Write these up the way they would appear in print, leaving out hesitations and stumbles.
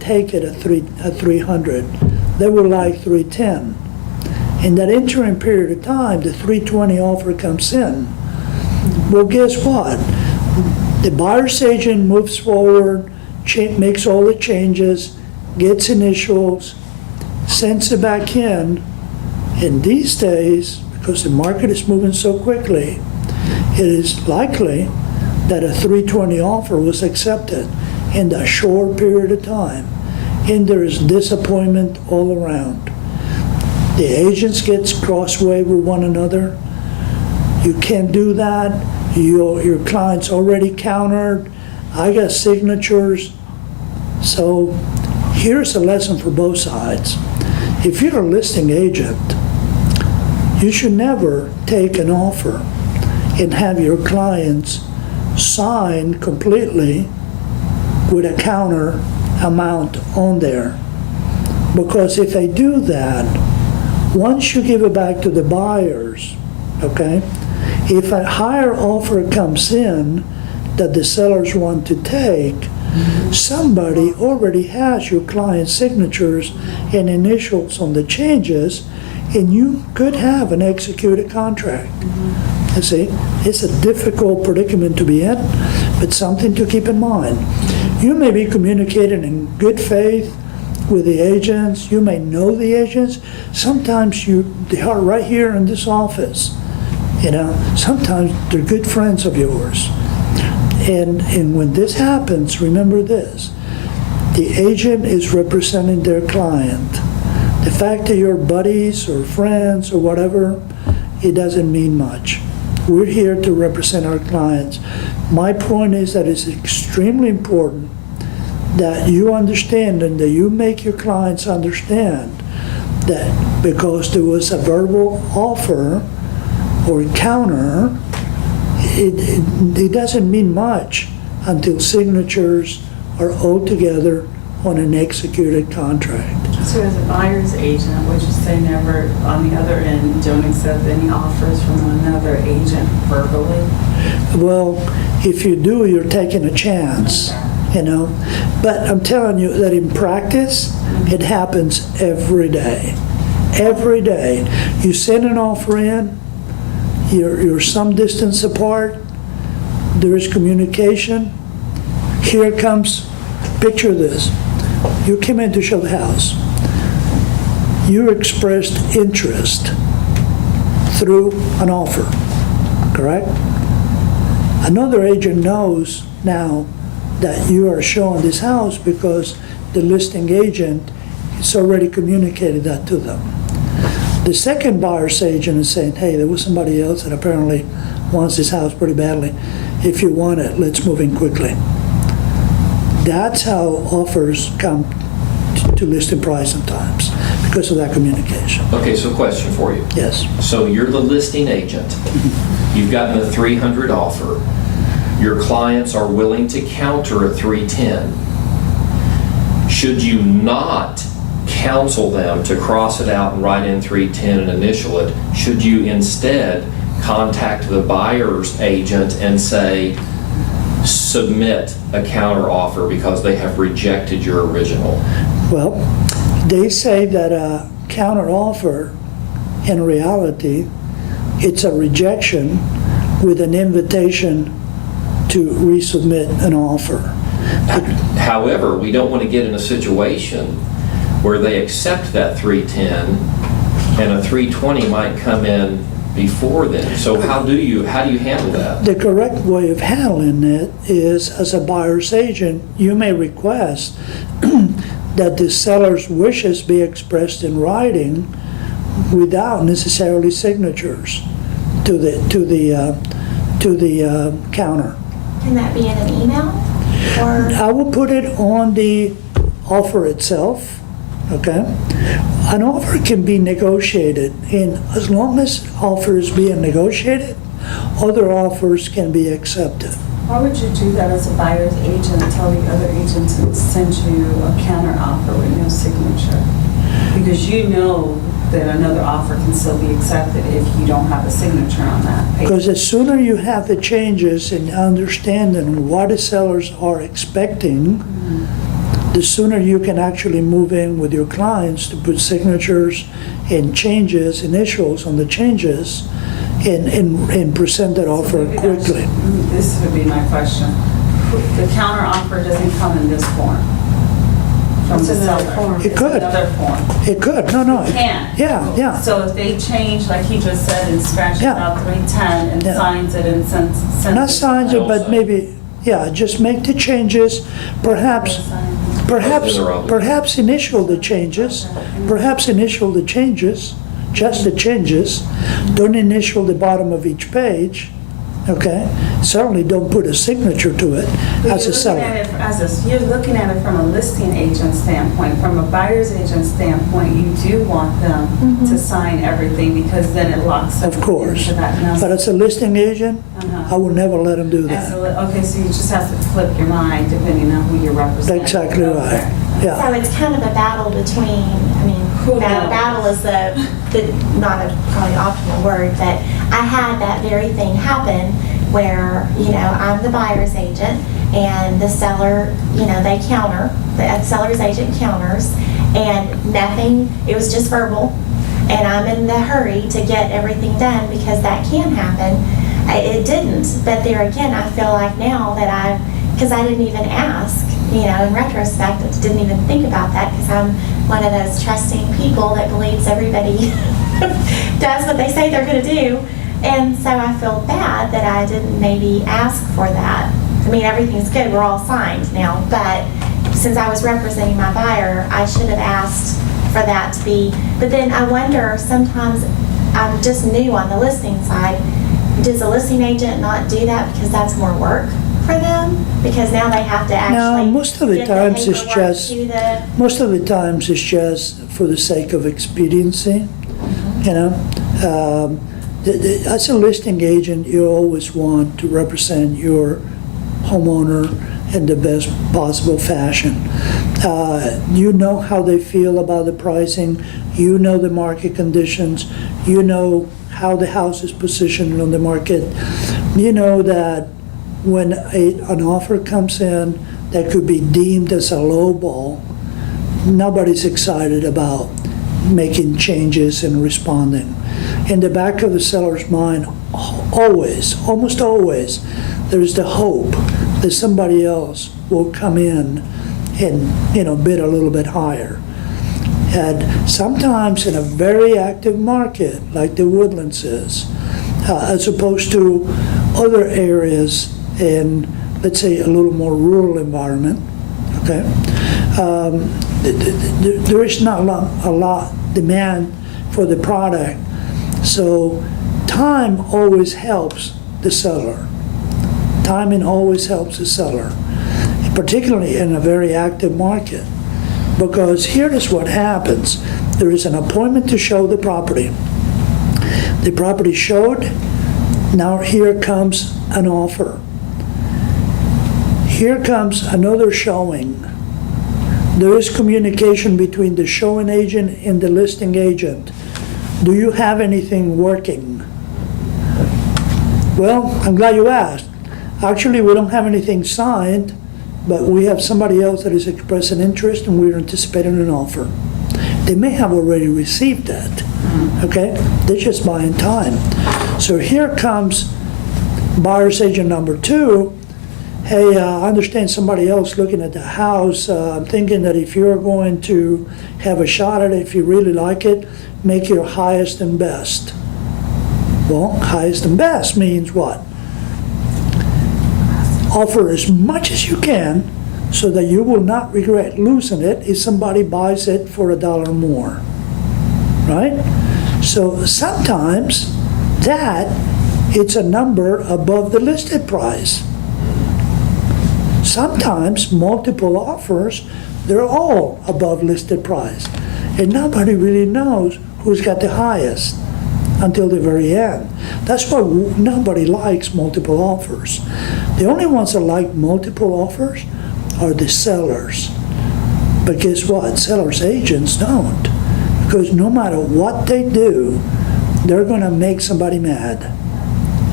take it at 300. They would like 310. In that interim period of time, the 320 offer comes in. Well, guess what? The buyer's agent moves forward, makes all the changes, gets initials, sends it back in. And these days, because the market is moving so quickly, it is likely that a 320 offer was accepted in that short period of time. And there is disappointment all around. The agents get crossway with one another. You can't do that. Your client's already countered. I got signatures. So here's a lesson for both sides. If you're a listing agent, you should never take an offer and have your clients sign completely with a counter amount on there. Because if they do that, once you give it back to the buyers, okay, if a higher offer comes in that the sellers want to take, somebody already has your client's signatures and initials on the changes, and you could have an executed contract. You see, it's a difficult predicament to be in, but something to keep in mind. You may be communicating in good faith with the agents. You may know the agents. Sometimes they are right here in this office. You know, sometimes they're good friends of yours. And when this happens, remember this: the agent is representing their client. The fact that you're buddies or friends or whatever, it doesn't mean much. We're here to represent our clients. My point is that it's extremely important that you understand and that you make your clients understand that because there was a verbal offer or counter, it doesn't mean much until signatures are all together on an executed contract. So as a buyer's agent, would you say never, on the other end, don't accept any offers from another agent verbally? Well, if you do, you're taking a chance, you know. But I'm telling you that in practice, it happens every day. Every day. You send an offer in, you're some distance apart, there is communication. Here comes, picture this. You came in to show the house. You expressed interest through an offer, correct? Another agent knows now that you are showing this house because the listing agent has already communicated that to them. The second buyer's agent is saying, hey, there was somebody else that apparently wants this house pretty badly. If you want it, let's move in quickly. That's how offers come to listing price sometimes, because of that communication. Okay, so question for you. Yes. So you're the listing agent. You've gotten a 300 offer. Your clients are willing to counter a 310. Should you not counsel them to cross it out and write in 310 and initial it? Should you instead contact the buyer's agent and say, submit a counter offer because they have rejected your original? Well, they say that a counter offer, in reality, it's a rejection with an invitation to resubmit an offer. However, we don't want to get in a situation where they accept that 310 and a 320 might come in before then. So how do you handle that? The correct way of handling it is, as a buyer's agent, you may request that the seller's wishes be expressed in writing without necessarily signatures to the counter. Can that be in an email? Or I will put it on the offer itself, okay? An offer can be negotiated, and as long as offer is being negotiated, other offers can be accepted. Why would you do that as a buyer's agent, tell the other agents to send you a counter offer with no signature? Because you know that another offer can still be accepted if you don't have a signature on that paper. Because as sooner you have the changes and understanding what the sellers are expecting, the sooner you can actually move in with your clients to put signatures and changes, initials on the changes, and present that offer Maybe that's- quickly. This would be my question. The counter offer doesn't come in this form from It's the another seller. form. It could. It's another form. It could, no. It can. Yeah. So if they change, like he just said, and scratches Yeah. out 310 and Yeah. signs it and sends Not signs it, but Also. maybe, yeah, just make the changes, perhaps initial the changes, just the changes. Don't initial the bottom of each page, okay? Certainly don't put a signature to it as a seller. You're looking at it from a listing agent standpoint. From a buyer's agent standpoint, you do want them to sign everything because then it locks them Of course. into that number. But as a listing agent, Uh-huh. I would never let them do As that. okay, so you just have to flip your mind depending on who you're representing. Exactly right, Okay. So yeah. it's kind of a battle between, Who knows? battle is the not a probably optimal word, but I had that very thing happen where, I'm the buyer's agent and the seller, they counter, the seller's agent counters, and nothing, it was just verbal, and I'm in the hurry to get everything done because that can happen. It didn't, but there again, I feel like now that because I didn't even ask, in retrospect, I didn't even think about that because I'm one of those trusting people that believes everybody does what they say they're going to do. And so I feel bad that I didn't maybe ask for that. Everything's good, we're all signed now, but since I was representing my buyer, I should have asked for that to be, but then I wonder, sometimes I'm just new on the listing side, does a listing agent not do that because that's more work for them? Because now they have to actually most of the get times it's paperwork just- to the- Most of the times it's just for the sake of expediency, you know? As a listing agent, you always want to represent your homeowner in the best possible fashion. You know how they feel about the pricing, you know the market conditions, you know how the house is positioned on the market. You know that when an offer comes in that could be deemed as a low ball, nobody's excited about making changes and responding. In the back of the seller's mind, always, almost always, there's the hope that somebody else will come in and, bid a little bit higher. And sometimes in a very active market, like the Woodlands is, as opposed to other areas in, let's say, a little more rural environment, okay? There is not a lot demand for the product. So time always helps the seller. Timing always helps the seller, particularly in a very active market. Because here is what happens. There is an appointment to show the property. The property showed, now here comes an offer. Here comes another showing. There is communication between the showing agent and the listing agent. Do you have anything working? Well, I'm glad you asked. Actually, we don't have anything signed, but we have somebody else that has expressed an interest and we're anticipating an offer. They may have already received that, okay? They're just buying time. So here comes buyer's agent number 2. Hey, I understand somebody else looking at the house. I'm thinking that if you're going to have a shot at it, if you really like it, make your highest and best. Well, highest and best means what? Offer as much as you can so that you will not regret losing it if somebody buys it for $1 more, right? So sometimes it's a number above the listed price. Sometimes multiple offers, they're all above listed price. And nobody really knows who's got the highest until the very end. That's why nobody likes multiple offers. The only ones that like multiple offers are the sellers. But guess what? Sellers' agents don't. Because no matter what they do, they're going to make somebody mad.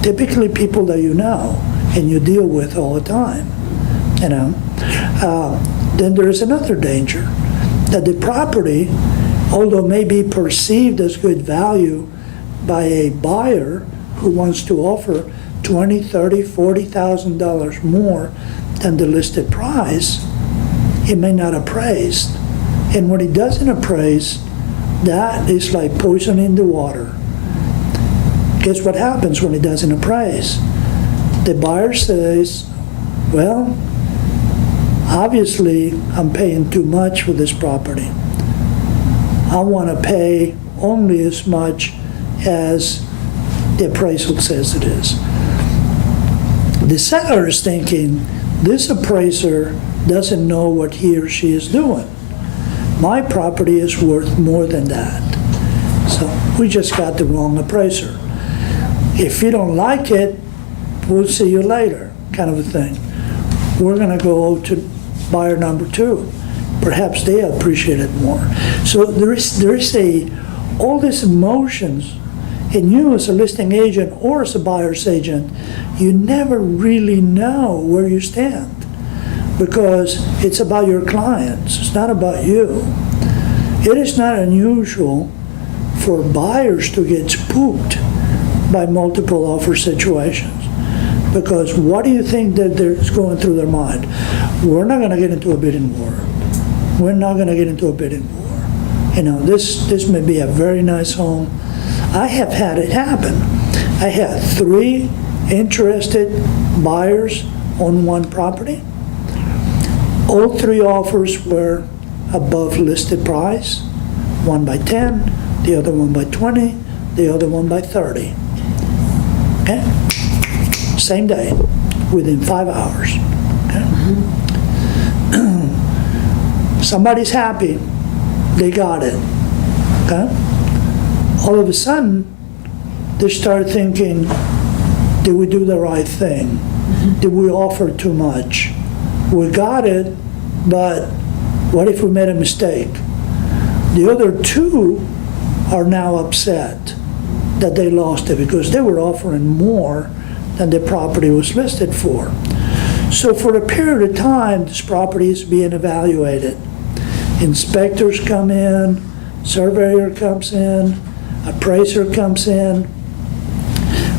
Typically people that you know and you deal with all the time. then there is another danger, that the property, although may be perceived as good value by a buyer who wants to offer $20,000, $30,000, $40,000 more than the listed price, it may not appraise. And when it doesn't appraise, that is like poison in the water. Guess what happens when it doesn't appraise? The buyer says, well, obviously I'm paying too much for this property. I want to pay only as much as the appraisal says it is. The seller is thinking, this appraiser doesn't know what he or she is doing. My property is worth more than that. So we just got the wrong appraiser. If you don't like it, we'll see you later, kind of a thing. We're going to go to buyer number 2. Perhaps they appreciate it more. So there is all these emotions, and you as a listing agent or as a buyer's agent, you never really know where you stand, because it's about your clients, it's not about you. It is not unusual for buyers to get spooked by multiple offer situations, because what do you think that is going through their mind? We're not going to get into a bidding war. We're not going to get into a bidding war. You know, this may be a very nice home. I have had it happen. I had 3 interested buyers on one property. All 3 offers were above listed price, one by 10, the other one by 20, the other one by 30. Okay? Same day, within 5 hours. Okay? Somebody's happy, they got it. Okay? All of a sudden, they start thinking, did we do the right thing? Did we offer too much? We got it, but what if we made a mistake? The other 2 are now upset that they lost it because they were offering more than the property was listed for. So for a period of time, this property is being evaluated. Inspectors come in, surveyor comes in, appraiser comes in.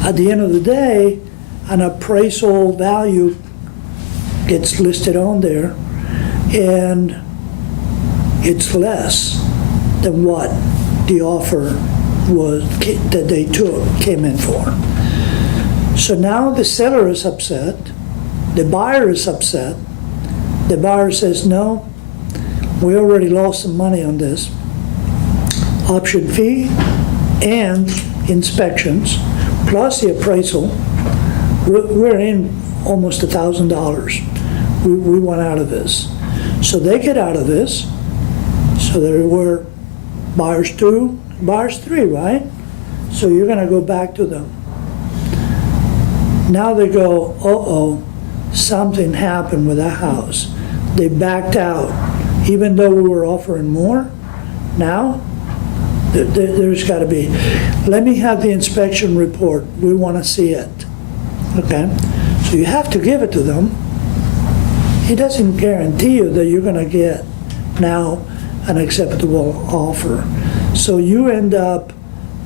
At the end of the day, an appraisal value gets listed on there, and it's less than what the offer was that they came in for. So now the seller is upset, the buyer is upset. The buyer says, no, we already lost some money on this. Option fee and inspections, plus the appraisal, we're in almost $1,000. We want out of this. So they get out of this. So there were buyers 2, buyers 3, right? So you're going to go back to them. Now they go, uh-oh, something happened with that house. They backed out, even though we were offering more. Now, there's got to be, let me have the inspection report. We want to see it. Okay? So you have to give it to them. It doesn't guarantee you that you're going to get now an acceptable offer. So you end up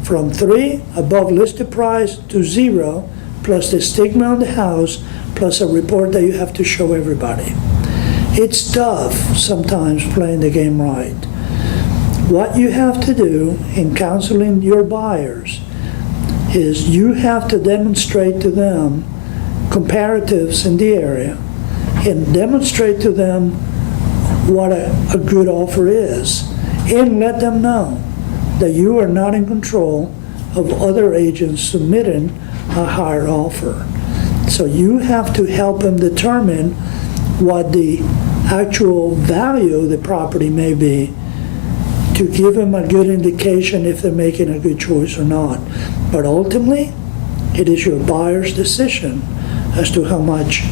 from 3 above listed price to 0, plus the stigma on the house, plus a report that you have to show everybody. It's tough sometimes playing the game right. What you have to do in counseling your buyers is you have to demonstrate to them comparatives in the area and demonstrate to them what a good offer is, and let them know that you are not in control of other agents submitting a higher offer. So you have to help them determine what the actual value of the property may be, to give them a good indication if they're making a good choice or not. But ultimately, it is your buyer's decision as to how much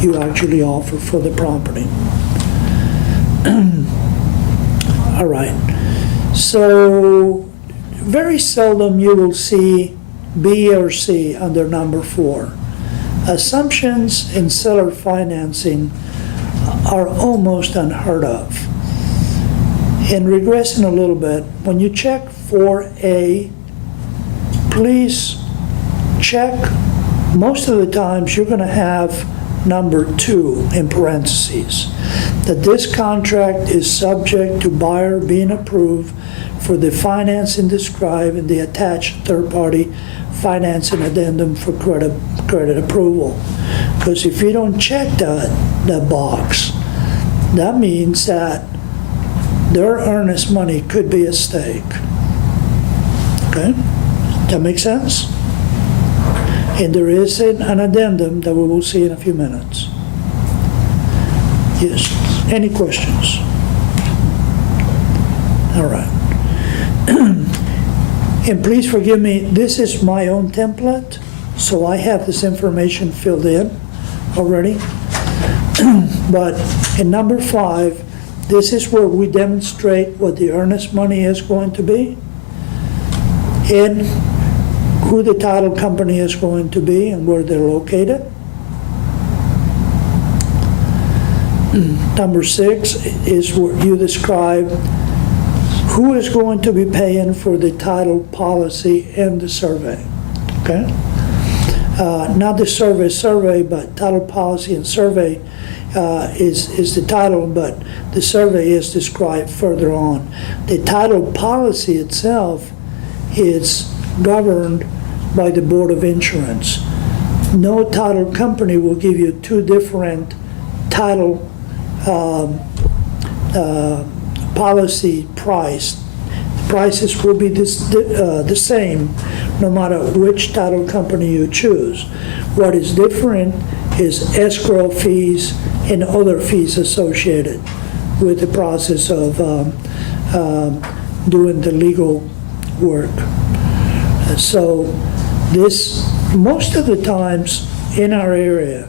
you actually offer for the property. All right. So very seldom you will see B or C under number 4. Assumptions in seller financing are almost unheard of. And regressing a little bit, when you check 4A, please check, most of the times you're going to have number 2 in parentheses, that this contract is subject to buyer being approved for the financing described in the attached third-party financing addendum for credit approval. Because if you don't check that box, that means that their earnest money could be at stake. Okay? That make sense? And there is an addendum that we will see in a few minutes. Yes. Any questions? All right. And please forgive me, this is my own template, so I have this information filled in already. But in number 5, this is where we demonstrate what the earnest money is going to be and who the title company is going to be and where they're located. Number 6 is where you describe who is going to be paying for the title policy and the survey, okay? Not the survey, but title policy and survey is the title, but the survey is described further on. The title policy itself is governed by the Board of Insurance. No title company will give you 2 different title policy price. Prices will be the same no matter which title company you choose. What is different is escrow fees and other fees associated with the process of doing the legal work. So this, most of the times in our area,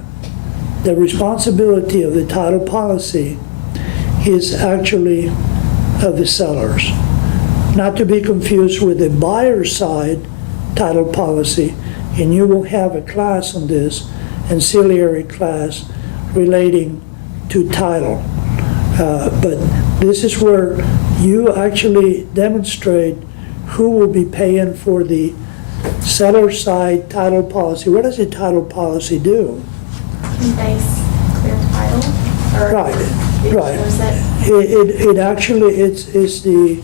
the responsibility of the title policy is actually of the sellers. Not to be confused with the buyer's side title policy, and you will have a class on this, ancillary class relating to title. But this is where you actually demonstrate who will be paying for the seller side title policy. What does a title policy do? Conveys clear title? Or Right, it right. shows that- It actually, it's the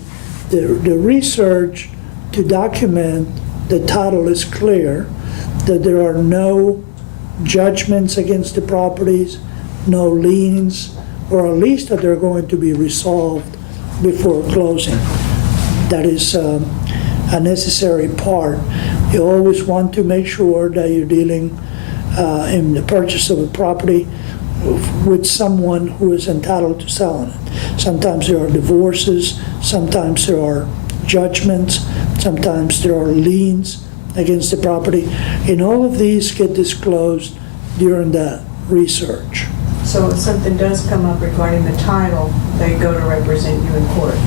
research to document the title is clear, that there are no judgments against the properties, no liens, or at least that they're going to be resolved before closing. That is a necessary part. You always want to make sure that you're dealing in the purchase of a property with someone who is entitled to selling it. Sometimes there are divorces, sometimes there are judgments, sometimes there are liens against the property, and all of these get disclosed during that research. So if something does come up regarding the title, they go to represent you in court?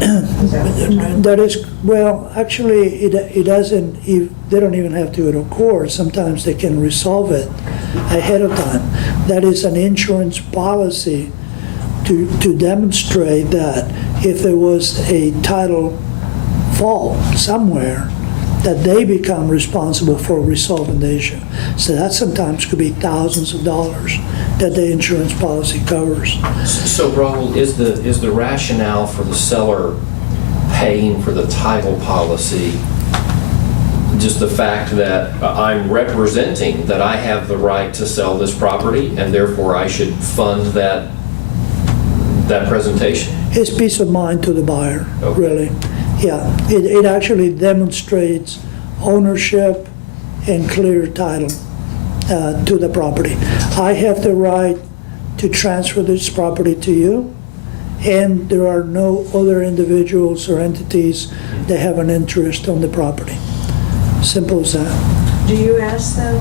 Is that what you're trying to- That is, well, actually, it doesn't, they don't even have to go to court. Sometimes they can resolve it ahead of time. That is an insurance policy to demonstrate that if there was a title fault somewhere, that they become responsible for resolving the issue. So that sometimes could be thousands of dollars that the insurance policy covers. So Raul, is the rationale for the seller paying for the title policy just the fact that I'm representing that I have the right to sell this property and therefore I should fund that presentation? It's peace of mind to the buyer, Okay. really. Yeah, it actually demonstrates ownership and clear title to the property. I have the right to transfer this property to you, and there are no other individuals or entities that have an interest on the property. Simple as that. Do you ask them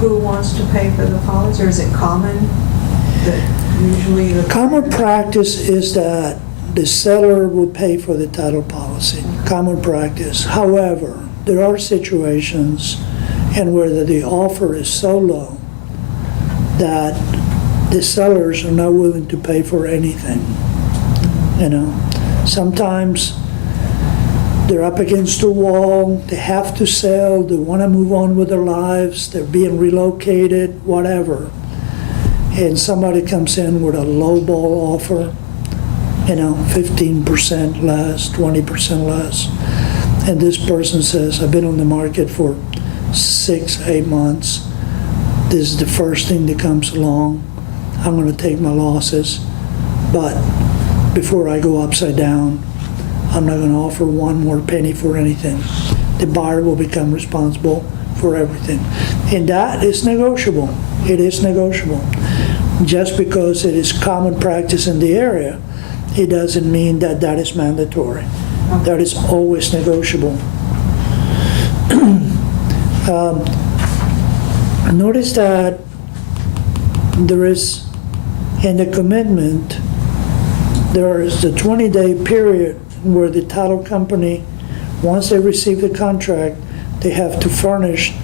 who wants to pay for the policy, or is it common that usually the... Common practice is that the seller will pay for the title policy. Common practice. However, there are situations and where the offer is so low that the sellers are not willing to pay for anything. You know, sometimes they're up against a wall, they have to sell, they want to move on with their lives, they're being relocated, whatever. And somebody comes in with a lowball offer, 15% less, 20% less. And this person says, I've been on the market for 6-8 months. This is the first thing that comes along. I'm going to take my losses. But before I go upside down, I'm not going to offer one more penny for anything. The buyer will become responsible for everything. And that is negotiable. It is negotiable. Just because it is common practice in the area, it doesn't mean that that is mandatory. That is always negotiable. Notice that there is, in the commitment, there is the 20-day period where the title company, once they receive the contract, they have to furnish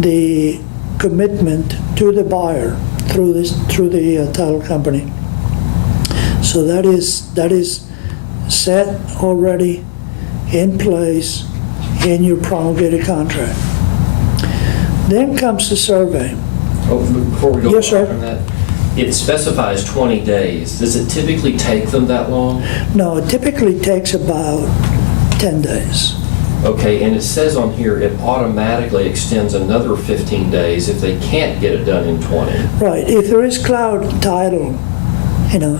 the commitment to the buyer through the title company. So that is set already in place in your promulgated contract. Then comes the survey. Oh, before we go Yes, sir. on that, it specifies 20 days. Does it typically take them that long? No, it typically takes about 10 days. Okay, and it says on here it automatically extends another 15 days if they can't get it done in 20. Right. If there is cloud title,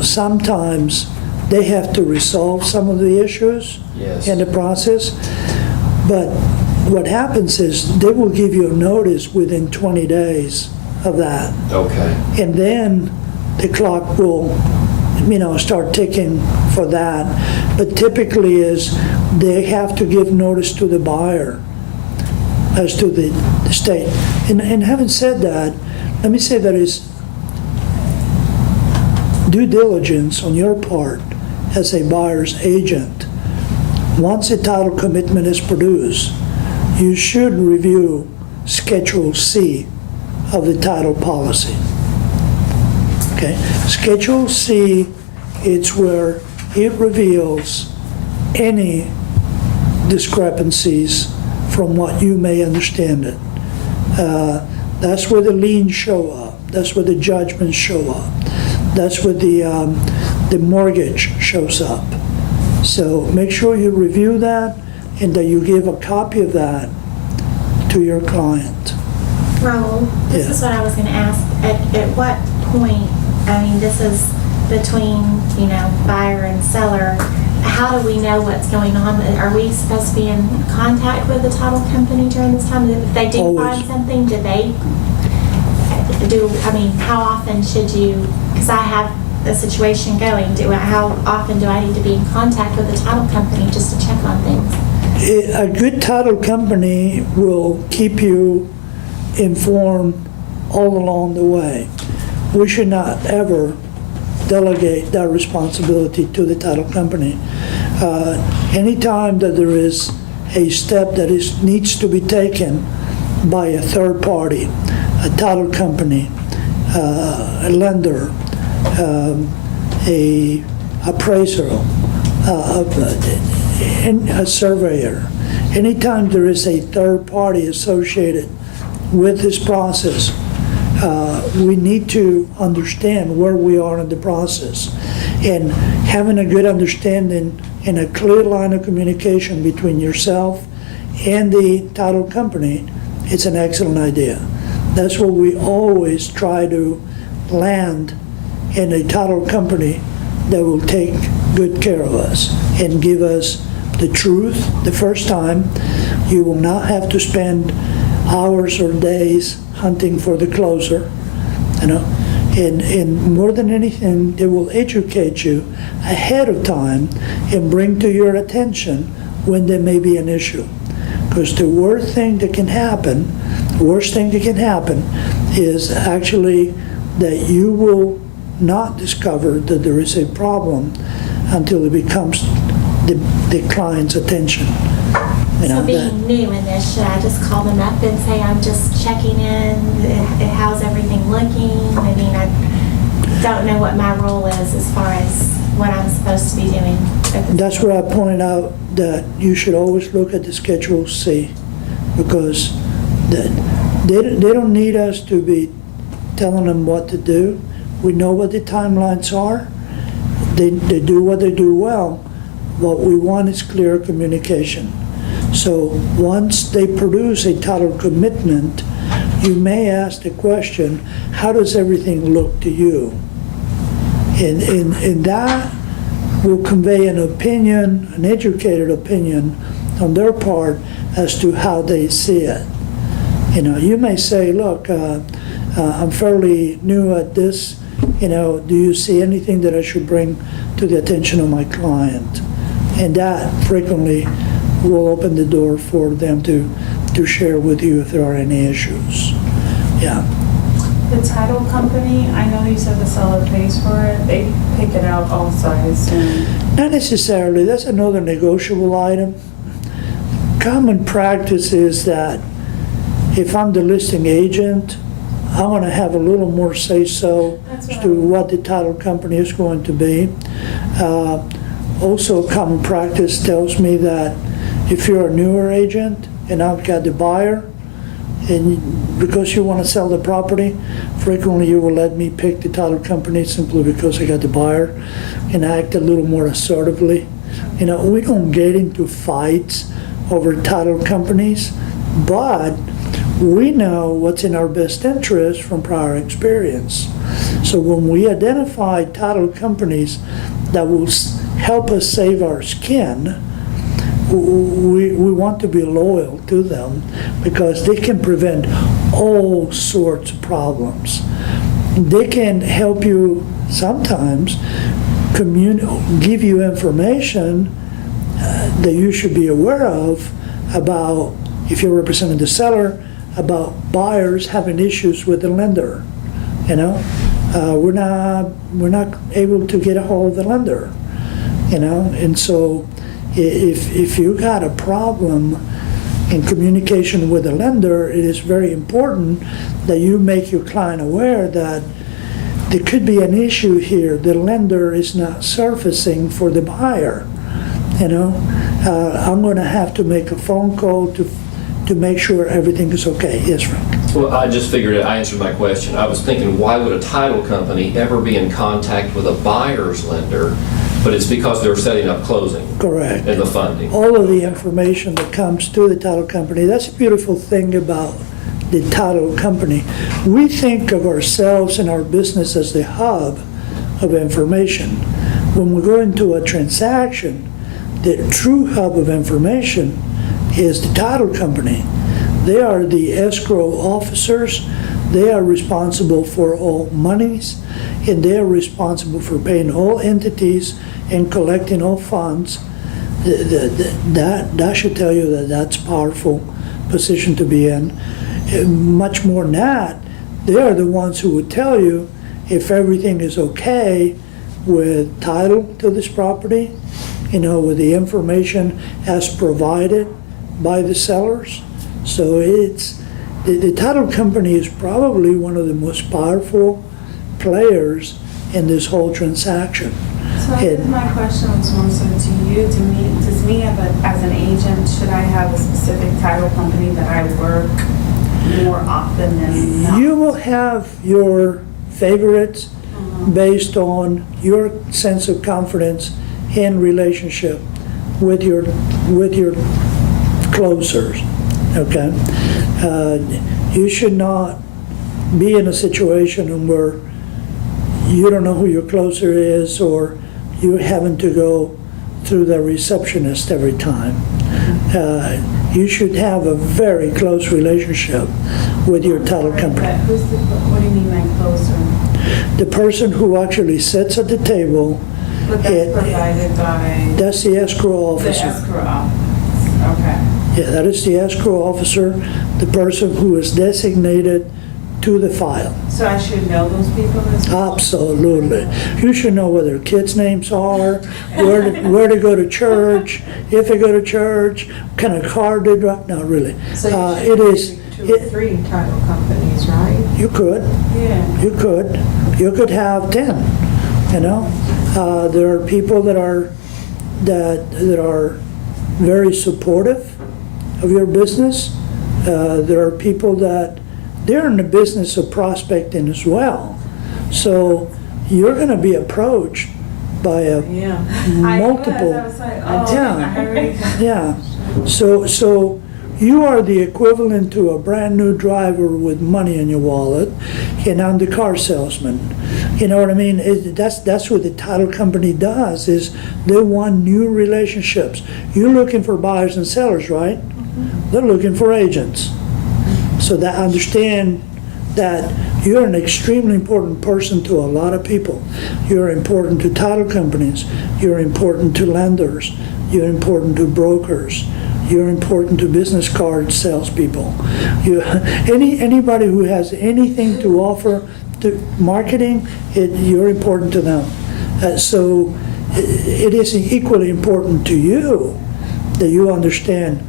sometimes they have to resolve some of the issues Yes. in the process. But what happens is they will give you a notice within 20 days of that. Okay. And then the clock will, start ticking for that. But typically is they have to give notice to the buyer as to the state. And having said that, let me say there is due diligence on your part as a buyer's agent. Once a title commitment is produced, you should review Schedule C of the title policy. Okay, Schedule C, it's where it reveals any discrepancies from what you may understand it. That's where the liens show up. That's where the judgments show up. That's where the mortgage shows up. So make sure you review that and that you give a copy of that to your client. Raul, this Yeah. is what I was going to ask. At what point, this is between, buyer and seller, how do we know what's going on? Are we supposed to be in contact with the title company during this time? If they do Always. find something, how often should you, because I have a situation going, how often do I need to be in contact with the title company just to check on things? A good title company will keep you informed all along the way. We should not ever delegate that responsibility to the title company. Anytime that there is a step that needs to be taken by a third party, a title company, a lender, a appraiser, a surveyor. Anytime there is a third party associated with this process, we need to understand where we are in the process. And having a good understanding and a clear line of communication between yourself and the title company, it's an excellent idea. That's what we always try to land in a title company that will take good care of us and give us the truth the first time. You will not have to spend hours or days hunting for the closer, and more than anything, they will educate you ahead of time and bring to your attention when there may be an issue. Because the worst thing that can happen is actually that you will not discover that there is a problem until it becomes the client's attention. You So know, being new in this, should I just call them up and say, I'm just checking in, how's everything looking? I mean, I don't know what my role is as far as what I'm supposed to be doing. That's where I point out that you should always look at the Schedule C, because they don't need us to be telling them what to do. We know what the timelines are. They do what they do well. What we want is clear communication. So once they produce a title commitment, you may ask the question, how does everything look to you? And that will convey an opinion, an educated opinion on their part as to how they see it. You know, you may say, look, I'm fairly new at this, you know, do you see anything that I should bring to the attention of my client? And that frequently will open the door for them to share with you if there are any issues. Yeah. The title company, I know you said the seller pays for it, they pick it out also, I assume. Not necessarily. That's another negotiable item. Common practice is that if I'm the listing agent, I want to have a little more say-so That's as right. to what the title company is going to be. Also, common practice tells me that if you're a newer agent and I've got the buyer, and because you want to sell the property, frequently you will let me pick the title company simply because I got the buyer and act a little more assertively. You know, we don't get into fights over title companies, but we know what's in our best interest from prior experience. So when we identify title companies that will help us save our skin, we want to be loyal to them because they can prevent all sorts of problems. They can help you sometimes give you information that you should be aware of about, if you're representing the seller, about buyers having issues with the lender. You know, we're not able to get a hold of the lender. You know, and so if you got a problem in communication with the lender, it is very important that you make your client aware that there could be an issue here. The lender is not surfacing for the buyer. You know, I'm going to have to make a phone call to make sure everything is okay. Yes, Frank. Well, I just figured I answered my question. I was thinking, why would a title company ever be in contact with a buyer's lender? But it's because they're setting up closing. Correct. And the funding. All of the information that comes to the title company, that's a beautiful thing about the title company. We think of ourselves and our business as the hub of information. When we go into a transaction, the true hub of information is the title company. They are the escrow officers. They are responsible for all monies, and they are responsible for paying all entities and collecting all funds. That should tell you that that's a powerful position to be in. Much more than that, they are the ones who would tell you if everything is okay with title to this property, you know, with the information as provided by the sellers. So it's, the title company is probably one of the most powerful players in this whole transaction. So I guess my question was more so to you, does me as an agent, should I have a specific title company that I work more often than not? You will have your favorites based on your sense of confidence in relationship with your closers, okay? You should not be in a situation where you don't know who your closer is, or you're having to go through the receptionist every time. You should have a very close relationship with your title company. What do you mean by closer? The person who actually sits at the table, But that's provided by that's the escrow the officer. escrow office, okay. Yeah, that is the escrow officer, the person who is designated to to the file. So I should know those people as well? Absolutely. You should know what their kids' names are, where to go to church, if they go to church, what kind of car they drive. No, really. So It you is, should do 2 or 3 title companies, right? you could. Yeah. You could. You could have 10, you know? There are people that are very supportive of your business. There are people that they're in the business of prospecting as well. So you're going to be approached by Yeah. multiple. I was like, oh, Yeah. I already. Yeah. So you are the equivalent to a brand new driver with money in your wallet, and I'm the car salesman. You know what I mean? That's what the title company does, is they want new relationships. You're looking for buyers and sellers, right? They're looking for agents. So that understand that you're an extremely important person to a lot of people. You're important to title companies. You're important to lenders. You're important to brokers. You're important to business card salespeople. Anybody who has anything to offer to marketing, you're important to them. So it is equally important to you that you understand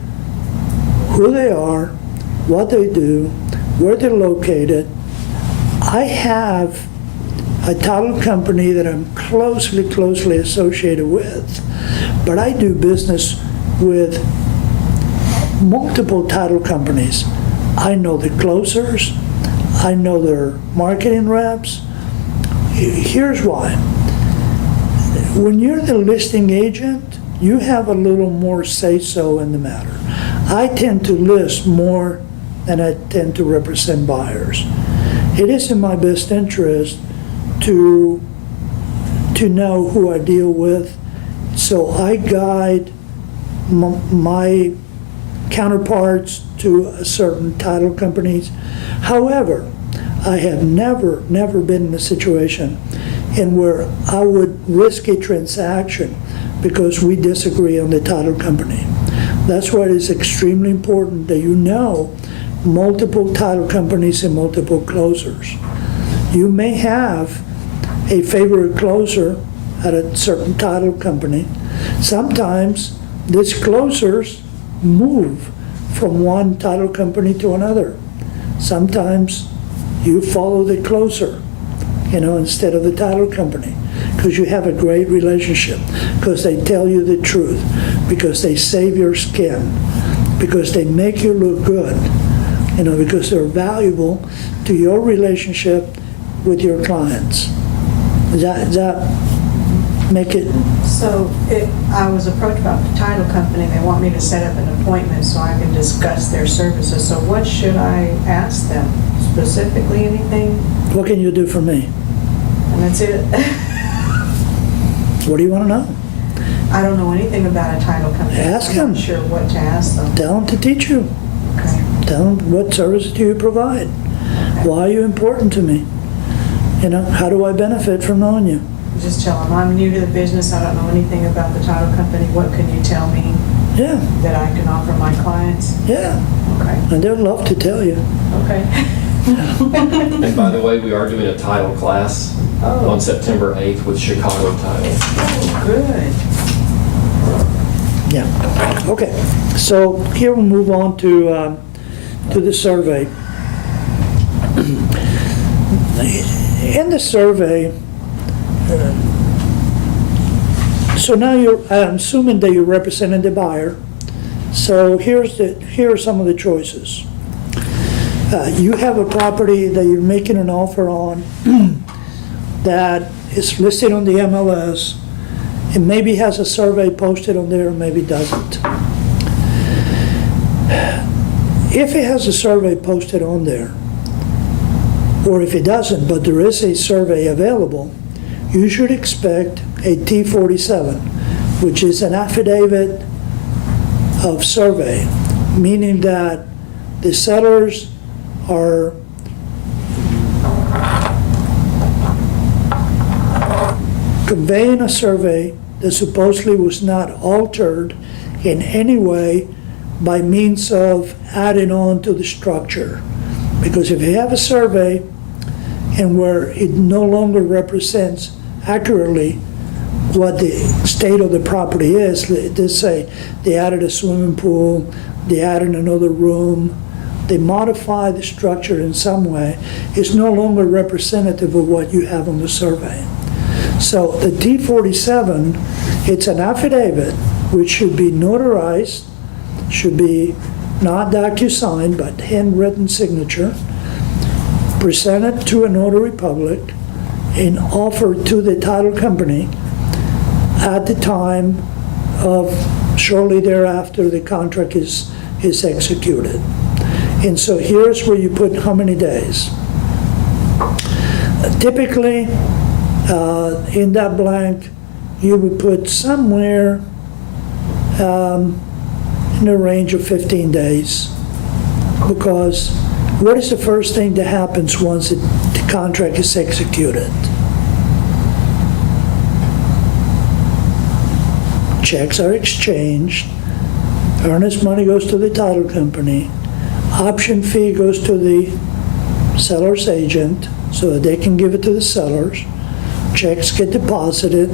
who they are, what they do, where they're located. I have a title company that I'm closely associated with, but I do business with multiple title companies. I know the closers, I know their marketing reps. Here's why. When you're the listing agent, you have a little more say-so in the matter. I tend to list more than I tend to represent buyers. It is in my best interest to know who I deal with, so I guide my counterparts to a certain title companies. However, I have never been in a situation in where I would risk a transaction because we disagree on the title company. That's why it is extremely important that you know multiple title companies and multiple closers. You may have a favorite closer at a certain title company. Sometimes these closers move from one title company to another. Sometimes you follow the closer, instead of the title company, because you have a great relationship, because they tell you the truth, because they save your skin, because they make you look good, because they're valuable to your relationship with your clients. Does that make it? So I was approached about the title company. They want me to set up an appointment so I can discuss their services. So what should I ask them? Specifically anything? What can you do for me? And that's it. What do you want to know? I don't know anything about a title company. Ask I'm them. not sure what to ask them. Tell them to teach you. Okay. Tell them what services do you provide. Why are you important to me? How do I benefit from knowing you? Just tell them I'm new to the business. I don't know anything about the title company. What can you tell me Yeah, that I can offer my clients? yeah. Okay. And they'd love to tell you. Okay. And by the way, we are doing a title class Oh. on September 8th with Chicago Title. Good. Yeah. Okay. So here we'll move on to the survey. In the survey, so now I'm assuming that you're representing the buyer. So here are some of the choices. You have a property that you're making an offer on that is listed on the MLS. It maybe has a survey posted on there, maybe doesn't. If it has a survey posted on there, or if it doesn't, but there is a survey available, you should expect a T47, which is an affidavit of survey, meaning that the sellers are conveying a survey that supposedly was not altered in any way by means of adding on to the structure. Because if you have a survey and where it no longer represents accurately what the state of the property is, let's say they added a swimming pool, they added another room, they modify the structure in some way, it's no longer representative of what you have on the survey. So the T-47, it's an affidavit which should be notarized, should be not DocuSigned, but handwritten signature, presented to a notary public and offered to the title company at the time of, shortly thereafter, the contract is executed. And so here's where you put how many days. Typically, in that blank, you would put somewhere in the range of 15 days. Because what is the first thing that happens once the contract is executed? Checks are exchanged, earnest money goes to the title company, option fee goes to the seller's agent so that they can give it to the sellers, checks get deposited.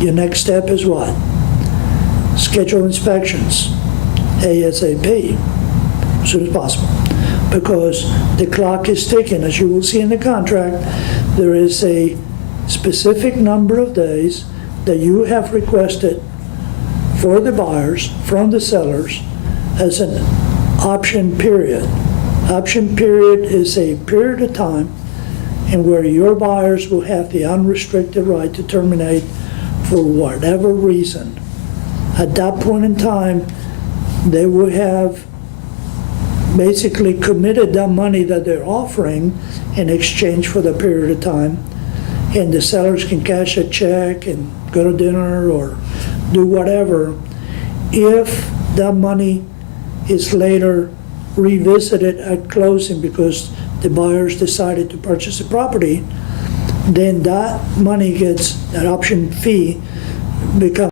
Your next step is what? Schedule inspections, ASAP, as soon as possible. Because the clock is ticking. As you will see in the contract, there is a specific number of days that you have requested for the buyers from the sellers as an option period. Option period is a period of time in where your buyers will have the unrestricted right to terminate for whatever reason. At that point in time, they will have basically committed that money that they're offering in exchange for the period of time, and the sellers can cash a check and go to dinner or do whatever. If that money is later revisited at closing because the buyers decided to purchase the property, then that money gets, that option fee becomes